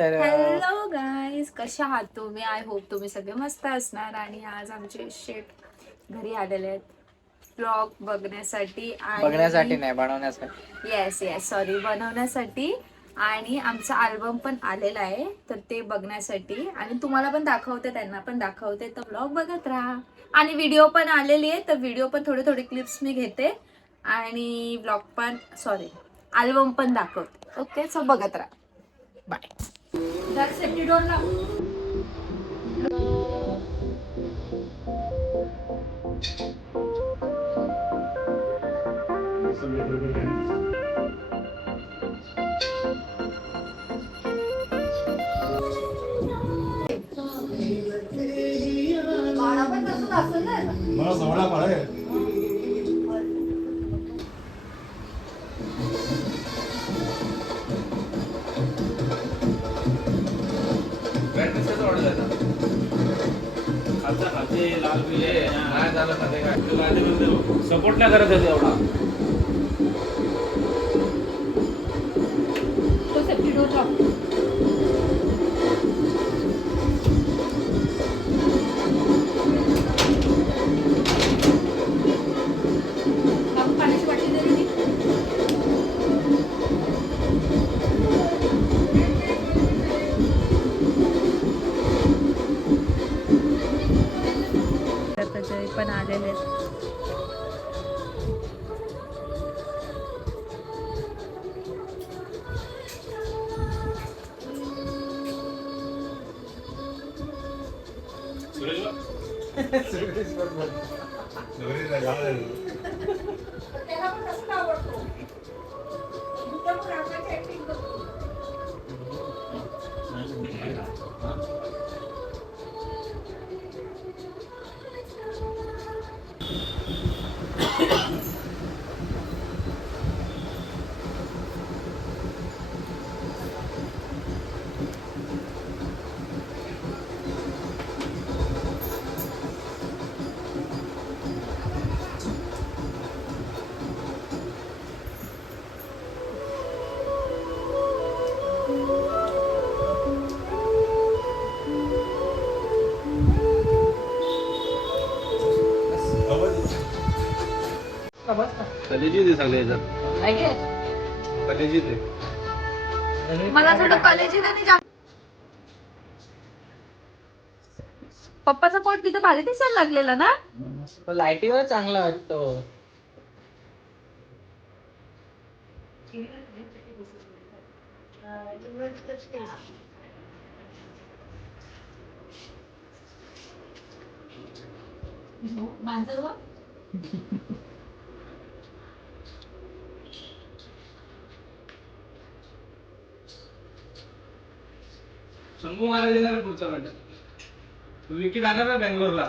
तर hello guys, कशा आहात तुम्ही? आय होप तुम्ही सगळे मस्त असणार. आणि आज आमचे शेफ घरी आलेले आहेत ब्लॉग बघण्यासाठी बघण्यासाठी नाही, बनवण्यासाठी. येस येस सॉरी, बनवण्यासाठी. आणि आमचा अल्बम पण आलेला आहे, तर ते बघण्यासाठी आणि तुम्हाला पण दाखवते, त्यांना पण दाखवते. तर ब्लॉग बघत राहा. आणि व्हिडिओ पण आलेली आहे, तर व्हिडिओ पण थोडे थोडे क्लिप्स मी घेते आणि ब्लॉग पण सॉरी अल्बम पण दाखवते. ओके, सो बघत राहा. बाय. सेफ्टी डोर लाव. मला सवडा पडे लाल पिले नाही झालं सपोर्ट नाही करत होते एवढा. तो सेफ्टी डोर लाव. काकू, पाण्याची बाटली दे रे ती. त्याचे पण आलेले आहेत. त्याला पण तसंच आवडतो. एकदम रागाची acting करतो. कलेजी दे सगळे याच्यात कलेजी दे. मला थोडं कॉलेज पप्पाचा पोट तिथं भारी दिसायला लागलेला ना. लाईटीवर चांगला वाटतो. शंभू महाराज येणार पुढच्या महिन्यात. विकी जाणार ना बेंगलोरला.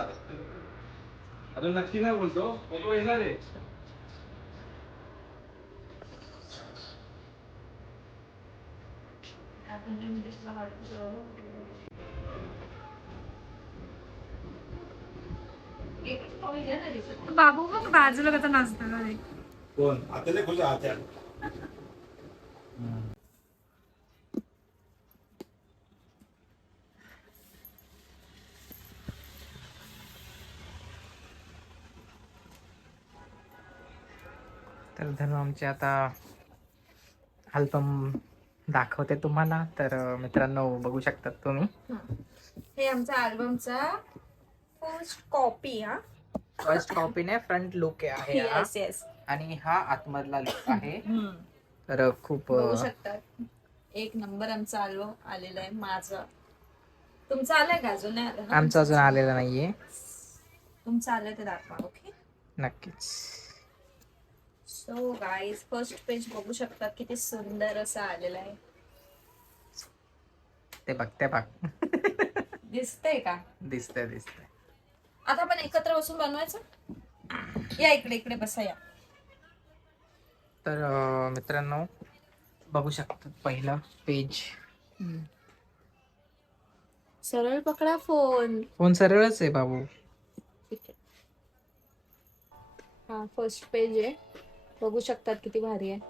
अजून नक्की नाही बोलतो, फोटो येणार आहे. बाबू बघ बाजूला कसा नाचताना. कोण आत्याला खुले आत्या. तर धनु आमचे आता अल्बम दाखवते तुम्हाला. तर मित्रांनो, बघू शकतात तुम्ही. हे आमचा अल्बमचा फर्स्ट कॉपी. फर्स्ट कॉपी ने फ्रंट लुक आहे हा. Yes yes. आणि हा आतमधला लुक आहे. तर खूप बघू शकतात, एक नंबर आमचा अल्बम आलेला आहे. माझा, तुमचा आलाय का? अजून नाही आलं ना? आमचा अजून आलेला नाहीये. तुमचं आलंय ते दाखवा. ओके, नक्कीच. सो गाईज, फर्स्ट पेज बघू शकतात, किती सुंदर असं आलेलं आहे. ते बघ दिसतंय का? दिसतंय दिसतंय. आता आपण एकत्र बसून बनवायचं. या इकडे, इकडे बसा या. तर मित्रांनो, बघू शकतात पहिला पेज. सरळ पकडा फोन. फोन सरळच आहे बाबू. ठीक आहे. हा फर्स्ट पेज आहे, बघू शकतात किती भारी आहे.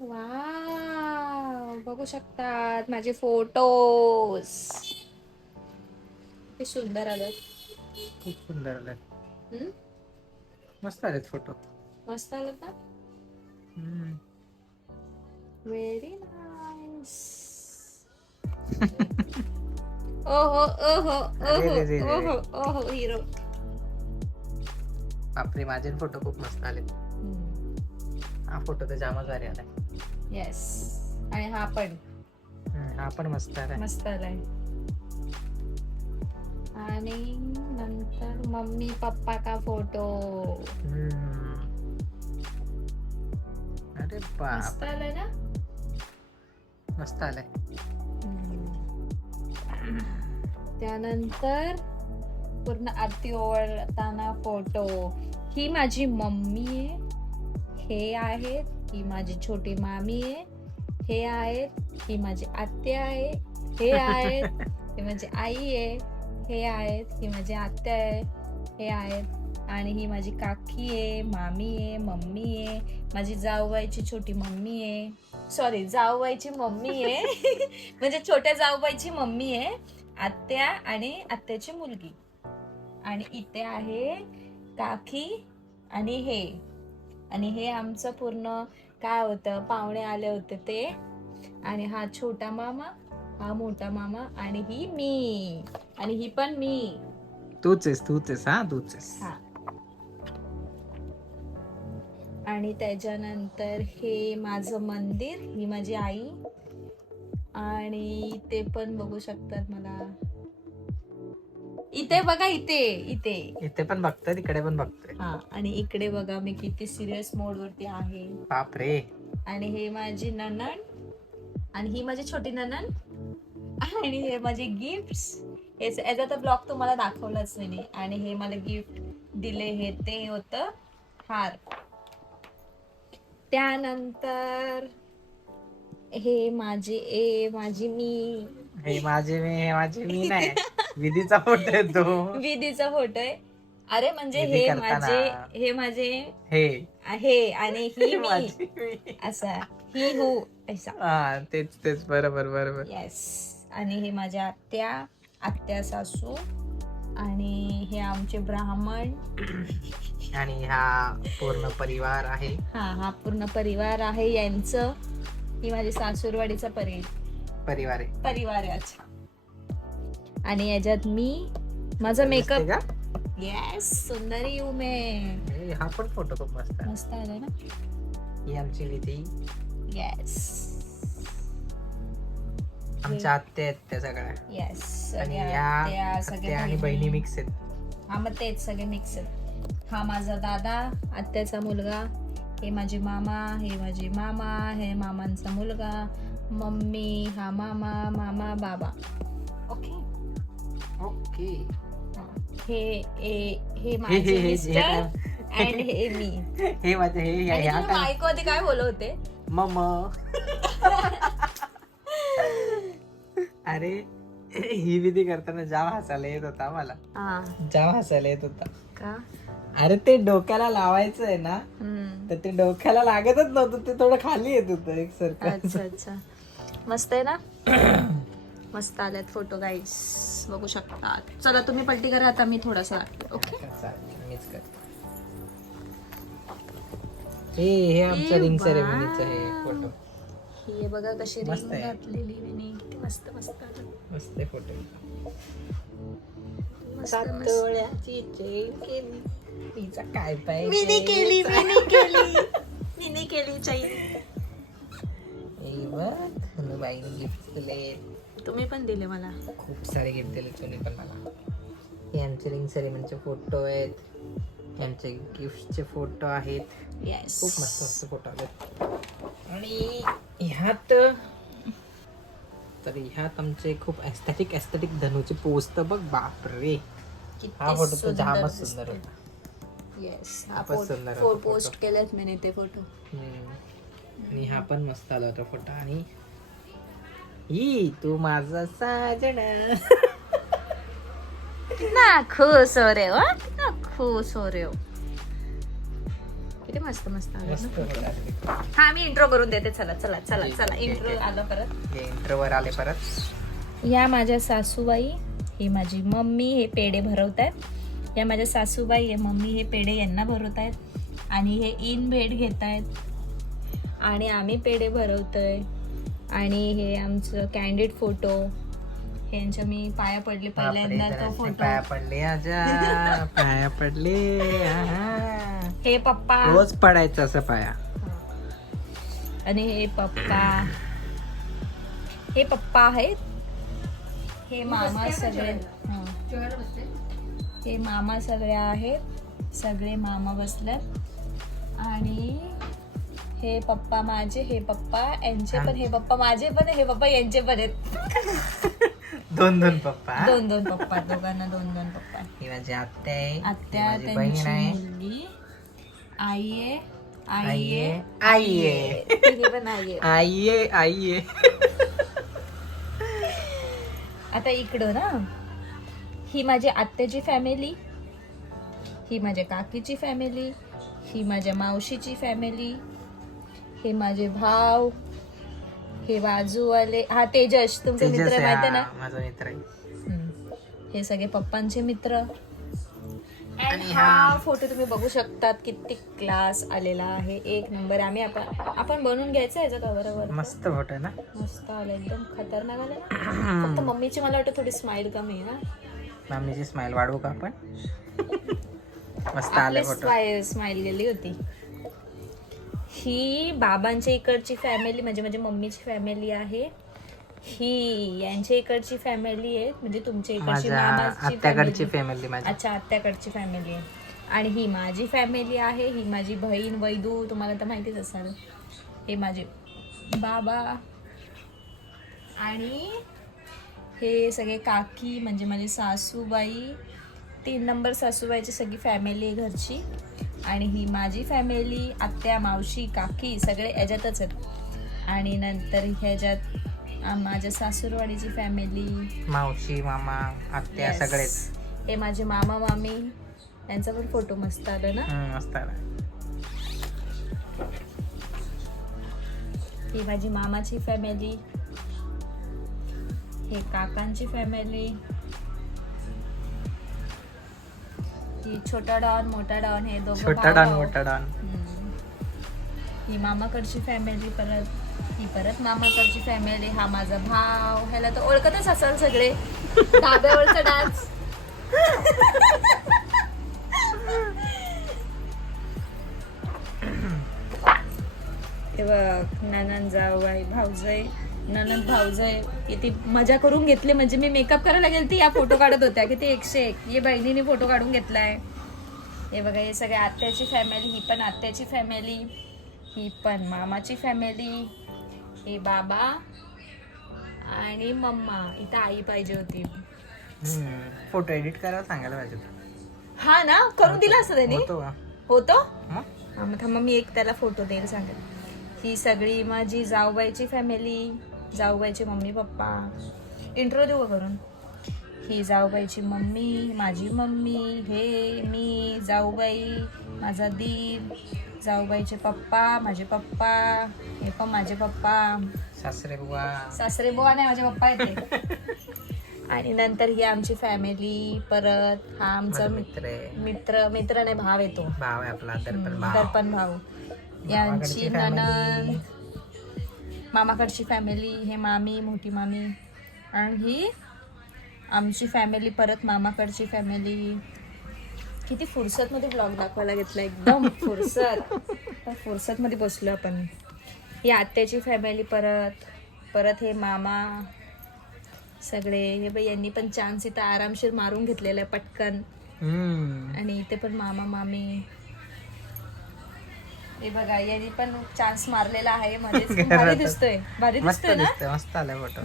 वाव, बघू शकतात माझे फोटोज किती सुंदर आले. खूप सुंदर आलाय. हम्म? मस्त आलेत फोटो. मस्त आलं का? Very nice. ओहो ओहो अरे ओहो रे रे रे. ओहो ओहो हिरो. बापरे, माझे फोटो खूप मस्त आले. हा फोटो तर जामच भारी आलाय. येस. आणि हा पण हा पण मस्त आलाय. मस्त आलाय. आणि नंतर मम्मी पप्पा का फोटो अरे मस्त बाप, आलाय ना. मस्त आलाय. त्यानंतर पूर्ण आरती ओवाळताना फोटो. ही माझी मम्मी आहे. हे आहेत ही माझी छोटी मामी आहे. हे आहेत ही माझी आत्या आहे. हे आहेत ही माझी आई आहे. हे आहेत ही माझी आत्या आहे. हे आहेत आणि ही माझी काकी आहे, मामी आहे, मम्मी आहे. माझी जाऊबाईची छोटी मम्मी आहे. सॉरी, जाऊबाईची मम्मी आहे. म्हणजे छोट्या जाऊबाईची मम्मी आहे. आत्या आणि आत्याची मुलगी. आणि इथे आहे काकी आणि हे आमचं पूर्ण काय होतं, पाहुणे आले होते ते. आणि हा छोटा मामा, हा मोठा मामा आणि ही मी आणि ही पण मी. तूच आहेस हा, तूच आहेस. हा. आणि त्याच्यानंतर हे माझं मंदिर, ही माझी आई. आणि ते पण बघू शकतात मला. इथे बघा, इथे पण बघतोय, तिकडे पण बघतोय. हा. आणि इकडे बघा मी किती सिरियस मोड वरती आहे. बापरे. आणि हे माझी नणन आणि ही माझी छोटी नणन. आणि हे माझे गिफ्ट. याचा तर ब्लॉग तुम्हाला दाखवलाच नाही. आणि हे मला गिफ्ट दिले हे ते होतं हार. त्यानंतर हे माझी मी. हे माझे मी नाही. विधीचा फोटो आहे तो. विधीचा फोटो आहे. अरे म्हणजे विधी हे करताना. माझे हे आहे आणि ही मी. माझी मी. असा ही हू ऐसा. हा, तेच बरोबर. येस. आणि हे माझ्या आत्या सासू. आणि हे आमचे ब्राह्मण. आणि हा पूर्ण परिवार आहे. हा पूर्ण परिवार आहे यांचं. ही माझी सासूरवाडीचा परिवार आहे. अच्छा. आणि याच्यात मी माझा दिसते मेकअप. का? येस, सुंदरी हूं मैं. हा पण फोटो खूप मस्त आहे. मस्त आलाय ना. ही आमची विधी. येस. आमच्या आत्या आहेत त्या सगळ्या. येस. आणि सगळ्या आत्या आणि बहिणी मिक्स आहेत. हा, मग तेच सगळे मिक्स आहेत. हा माझा दादा, आत्याचा मुलगा. हे माझे मामा, हे माझे मामा, हे मामांचा मुलगा, मम्मी, हा मामा बाबा. ओके. हे माझे मिस्टर अँड हे मी. हे माझे आणि तुम्ही माईक मध्ये काय बोलत होते? मम. अरे, ही विधी करताना जाम हसायला येत होता मला. जाम हसायला येत होता. का? अरे ते डोक्याला लावायचं आहे ना, तर ते डोक्याला लागतच नव्हतं. ते थोडं खाली येत होतं एकसारखं. अच्छा. मस्त आहे ना. मस्त आलेत फोटो गाईस, बघू शकतात. चला तुम्ही पलटी करा, आता मी थोडासा लागते. ओके. मीच करतो. हे आमचं रिंग सेरेमनीचं हे फोटो. हे बघा कशी मस्त रिंग आहे. घातलेली मी. किती मस्त मस्त फोटो. मस्त. तोळ्याची चेन केली, तिचा काय पाहिजे. मी केली चैन. बाईने गिफ्ट दिले. तुम्ही पण दिले मला. खूप सारे गिफ्ट दिले तुम्ही पण मला. यांचे रिंग सेरेमनीचे फोटो आहेत. यांचे गिफ्टचे फोटो आहेत. येस. खूप मस्त फोटो आहेत. आणि ह्यात आमचे खूप एस्थेटिक धनुचे पोस्ट बघ. बापरे, हा फोटो तर जामच सुंदर होता. येस. खूपच सुंदर होता पोस्ट केलेत मी ते फोटो. आणि हा पण मस्त आला होता फोटो. आणि ही तू माझा साजन. ना खुश हो रे हो, ना खुश हो रे हो. किती मस्त मस्त आलं मस्त ना. photo आले. हा मी इंट्रो करून देते. चला चला चला चला इंट्रो आलं परत. हे इंट्रोवर आले परत. या माझ्या सासूबाई, ही माझी मम्मी, हे पेढे भरवतायत. या माझ्या सासूबाई, हे मम्मी, हे पेढे यांना भरवतायत आणि हे इन भेट घेतायत आणि आम्ही पेढे भरवतोय. आणि हे आमचं कॅन्डिड फोटो. यांच्या मी पाया पडले पहिल्यांदा तो फोटो. पाया पडले आजा, पाया पडले. हे पप्पा रोज पडायचं असं पाया. आणि हे पप्पा आहेत. हे मामा सगळे, हे मामा सगळे आहेत. सगळे मामा बसल्यात. आणि हे पप्पा माझे, हे पप्पा यांचे पण, हे पप्पा माझे पण, हे पप्पा यांचे पण आहेत. दोन पप्पा. दोन पप्पा, दोघांना दोन पप्पा. ही माझी आत्या आहे. आत्या, माझी बहीण त्यांची आहे. मुलगी, आई आहे. आई आहे. आई आहे. तिघी पण आई आहे. आई आहे. आई आहे. आता इकडं ना, ही माझी आत्याची फॅमिली, ही माझ्या काकीची फॅमिली, ही माझ्या मावशीची फॅमिली, हे माझे भाव, हे बाजूवाले, हा तेजस तुमचा मित्र तेजस आहे, माहिती ना. हा, माझा मित्र आहे. हे सगळे पप्पांचे मित्र. आणि हा फोटो तुम्ही बघू शकतात किती क्लास आलेला आहे. एक नंबर. आम्ही आपण बनवून घ्यायचं याचा कव्हरवर. मस्त फोटो आहे ना. मस्त आलं, एकदम खतरनाक आलं ना. फक्त मम्मीची मला वाटतं थोडी स्माइल कमी आहे ना. मम्मीची स्माइल वाढवू का आपण? मस्त आले फोटो. स्माइल गेली होती. ही बाबांच्या इकडची फॅमिली, म्हणजे माझ्या मम्मीची फॅमिली आहे. ही यांच्या इकडची फॅमिली आहे, म्हणजे तुमच्या इकडची माझ्या मामाची आत्याकडची family. फॅमिली माझी. अच्छा, आत्याकडची फॅमिली आहे. आणि ही माझी फॅमिली आहे. ही माझी बहीण वैदू, तुम्हाला तर माहितीच असाल. हे माझे बाबा. आणि हे सगळे काकी, म्हणजे माझी सासूबाई. 3 नंबर सासूबाईची सगळी फॅमिली आहे घरची. आणि ही माझी फॅमिली, आत्या, मावशी, काकी सगळे याच्यातच आहेत. आणि नंतर ह्याच्यात माझ्या सासूरवाडीची फॅमिली, मावशी, मामा, आत्या Yes. सगळेच. हे माझे मामा मामी, यांचा पण फोटो मस्त आला ना. मस्त आला. ही माझी मामाची फॅमिली, हे काकांची फॅमिली, ही छोटा डॉन, मोठा डॉन, हे दोघं छोटा भाऊ डॉन, भाऊ. मोठा डॉन. ही मामाकडची फॅमिली, परत ही परत मामाकडची फॅमिली. हा माझा भाव. ह्याला तर ओळखतच असाल सगळे. धाब्यावरचा डान्स. हे बघ, ननंद जावई भाऊजाई, ननंद भाऊजाई किती मजा करून घेतली. म्हणजे मी मेकअप करायला गेलती, या फोटो काढत होत्या. किती 101. हे बहिणीने फोटो काढून घेतलाय. हे बघा, हे सगळे आत्याची फॅमिली. ही पण आत्याची फॅमिली, ही पण मामाची फॅमिली. हे बाबा आणि मम्मा. इथं आई पाहिजे होती. फोटो एडिट करायला सांगायला पाहिजे. हा ना, करून दिला असं त्यांनी. होतो का? होतो. मग? हा, मग थांबा, मी एक त्याला फोटो देईल सांगेल. ही सगळी माझी जाऊबाईची फॅमिली, जाऊबाईचे मम्मी पप्पा. इंट्रो देऊ का करून? ही जाऊबाईची मम्मी, माझी मम्मी, हे मी, जाऊबाई, माझा दीर, जाऊबाईचे पप्पा, माझे पप्पा, हे पण माझे पप्पा. सासरे बुवा. सासरे बुवा नाही, माझे पप्पा येते. आणि नंतर ही आमची फॅमिली. परत हा आमचा माझा मित्र आहे. मित्र नाही, भाव येतो. भाव आहे आपला, दर्पण भाव. दर्पण भाऊ. यांची मामाकडची ननंद, family. मामाकडची फॅमिली, हे मामी, मोठी मामी. आणि ही आमची फॅमिली, परत मामाकडची फॅमिली. किती फुरसत मध्ये ब्लॉग दाखवायला घेतला, एकदम फुरसत मध्ये बसलो आपण. ही आत्याची फॅमिली, परत हे मामा सगळे. हे बाई, यांनी पण चान्स इथं आरामशीर मारून घेतलेला आहे पटकन. आणि इथे पण मामा मामी. हे बघा, यांनी पण चान्स मारलेला आहे मध्येच. भारी दिसतोय, भारी दिसतोय ना. मस्त आलाय फोटो.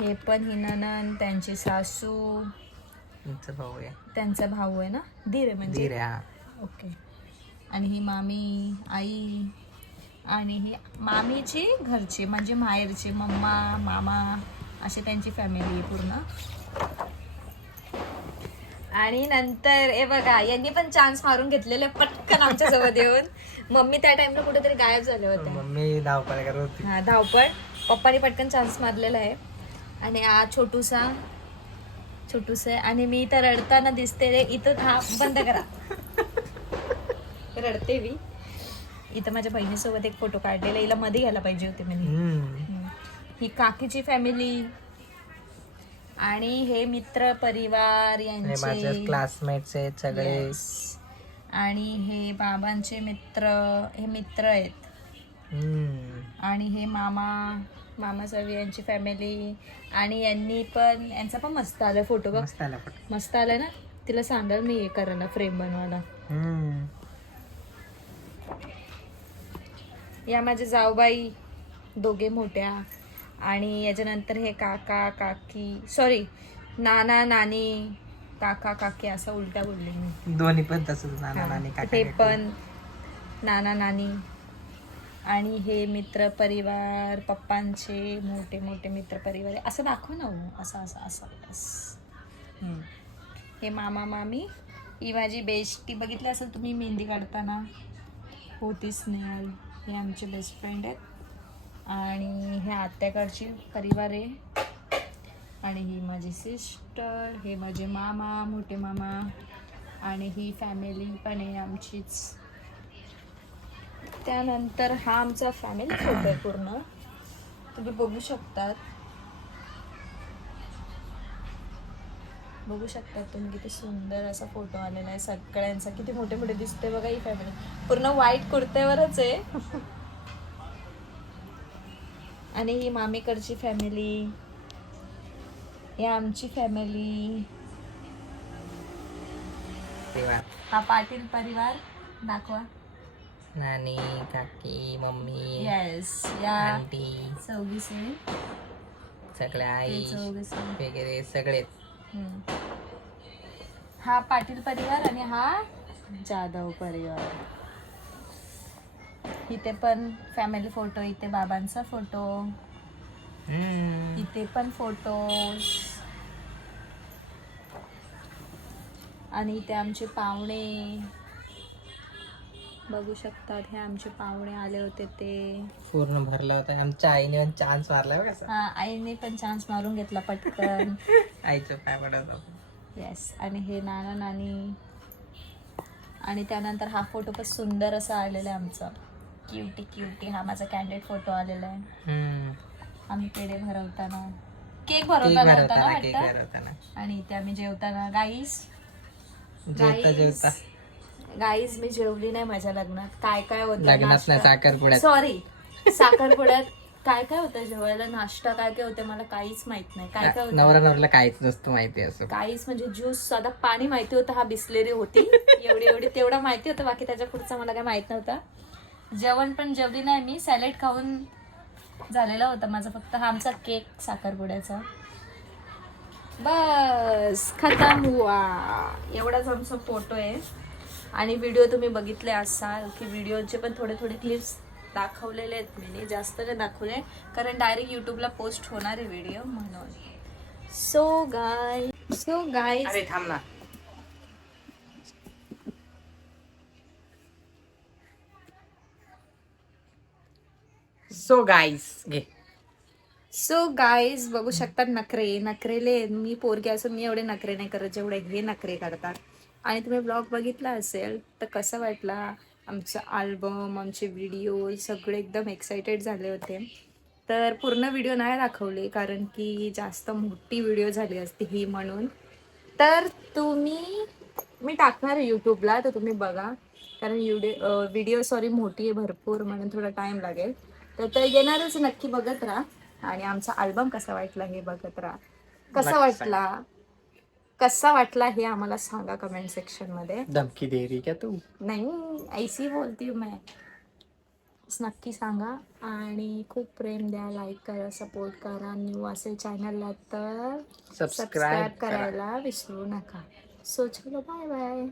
हे पण ही ननंद, त्यांची सासू, भाऊ आहे. त्यांचा भाऊ आहे ना, धीर आहे म्हणजे. धीर आहे, हा. ओके. आणि ही मामी, आई. आणि ही मामीची घरची, म्हणजे माहेरची मम्मा, मामा, अशी त्यांची फॅमिली पूर्ण. आणि नंतर हे बघा यांनी पण चान्स मारून घेतलेले पटकन आमच्या सोबत येऊन. मम्मी त्या टाइमला कुठेतरी गायब झाले होते. मम्मी धावपळ करत होती. हा धावपळ. पप्पानी पटकन चान्स मारलेला आहे. आणि हा छोटूसा आहे आणि मी तर रडताना दिसते रे इथं. हा बंद करा. रडते मी इथं. माझ्या बहिणीसोबत एक फोटो काढलेला, हिला मध्ये घ्यायला पाहिजे होते मी. ही काकीची फॅमिली आणि हे मित्र परिवार यांचे क्लासमेट्स आहेत सगळे. आणि हे बाबांचे मित्र, हे मित्र आहेत. आणि हे मामा सवी यांची फॅमिली. आणि यांचा पण मस्त आलाय फोटो बघ. मस्त आलाय ना. तिला सांगाल मी हे करायला फ्रेम बनवायला. या माझे जाऊबाई दोघे मोठ्या. आणि याच्यानंतर हे काका काकी, सॉरी नाना नानी, काका काकी असं उलट्या बोलले मी. दोन्ही पण तसंच, नाना नानी काका. हे पण नाना नानी. आणि हे मित्र परिवार, पप्पांचे मोठे मोठे मित्र परिवार. असं दाखव ना असं असं असं असं. हे मामा मामी. ही माझी बेस्टी बघितली असेल तुम्ही मेहंदी काढताना, होती स्नेहल. हे आमचे बेस्ट फ्रेंड आहेत. आणि हे आत्याकडची परिवार आहे. आणि ही माझी सिस्टर, हे माझे मामा, मोठे मामा. आणि ही फॅमिली पण आहे आमचीच. त्यानंतर हा आमचा फॅमिली फोटो आहे पूर्ण, तुम्ही बघू शकतात. तुम्ही किती सुंदर असा फोटो आलेला आहे सगळ्यांचा. किती मोठे मोठे दिसते बघा. ही फॅमिली पूर्ण व्हाईट कुर्त्यावरच आहे. आणि ही मामीकडची फॅमिली, ही आमची फॅमिली. हा पाटील परिवार दाखवा. नानी काकी मम्मी. येस. या आंटी चौघीस आहे सगळ्या, आई वगैरे सगळे. हा पाटील परिवार आणि हा जाधव परिवार. इथे पण फॅमिली फोटो. इथे बाबांचा फोटो. इथे पण फोटोज. आणि इथे आमचे पाहुणे बघू शकतात. हे आमचे पाहुणे आले होते ते. पूर्ण भरला होता. आमच्या आईने पण चान्स मारला बघा. हा आईने पण चान्स मारून घेतला पटकन. आईचं पाय पडत होतं. येस. आणि हे नाना नानी. आणि त्यानंतर हा फोटो पण सुंदर असा आलेला आहे आमचा. Cutie cutie. हा माझा कॅन्डिडेट फोटो आलेला आहे. आम्ही पेढे भरवताना, केक भरवताना होता ना वाटतं. आणि इथे आम्ही जेवताना. गाईज मी जेवली नाही माझ्या लग्नात. काय काय होतं साखरपुड्यात. सॉरी साखरपुड्यात काय काय होतं जेवायला, नाश्ता काय काय होतं मला काहीच माहित नाही. काय काय होतं नवऱ्याला काहीच नसतं माहिती. असं काहीच म्हणजे ज्यूस साधा पाणी माहिती होतं. हा बिस्लेरी होती एवढी तेवढा माहिती होतं. बाकी त्याच्या पुढचा मला काय माहित नव्हता. जेवण पण जेवली नाही मी. सॅलेड खाऊन झालेला होता माझा फक्त. हा आमचा केक साखरपुड्याचा. बस खतम हुआ. एवढाच आमचा फोटो आहे. आणि व्हिडिओ तुम्ही बघितले असाल की व्हिडिओचे पण थोडे थोडे क्लिप्स दाखवलेले आहेत मी. जास्त नाही दाखवले कारण डायरेक्ट यूट्यूबला पोस्ट होणार आहे व्हिडिओ म्हणून. सो गाईज अरे थांब ना. सो गाईज बघू शकतात नखरेले. मी पोरगी असून मी एवढे नखरे नाही करत जेवढे हे नखरे करतात. आणि तुम्ही ब्लॉग बघितला असेल तर कसं वाटला आमचा अल्बम, आमचे व्हिडिओ सगळे एकदम एक्सायटेड झाले होते. तर पूर्ण व्हिडिओ नाही दाखवले कारण की जास्त मोठी व्हिडिओ झाली असती ही म्हणून. तर मी टाकणार आहे यूट्यूबला तर तुम्ही बघा. कारण व्हिडिओ मोठी आहे भरपूर म्हणून थोडा टाइम लागेल. तर येणारच नक्की बघत राहा. आणि आमचा अल्बम कसा वाटला हे बघत राहा. कसा वाटला हे आम्हाला सांगा कमेंट सेक्शन मध्ये. धमकी दे रही क्या तू? नाही ऐसी बोलती हूँ मैं. नक्की सांगा. आणि खूप प्रेम द्या, लाईक करा, सपोर्ट करा. न्यू असेल चॅनलला तर सबस्क्राईब करायला विसरू नका. सो चलो बाय बाय.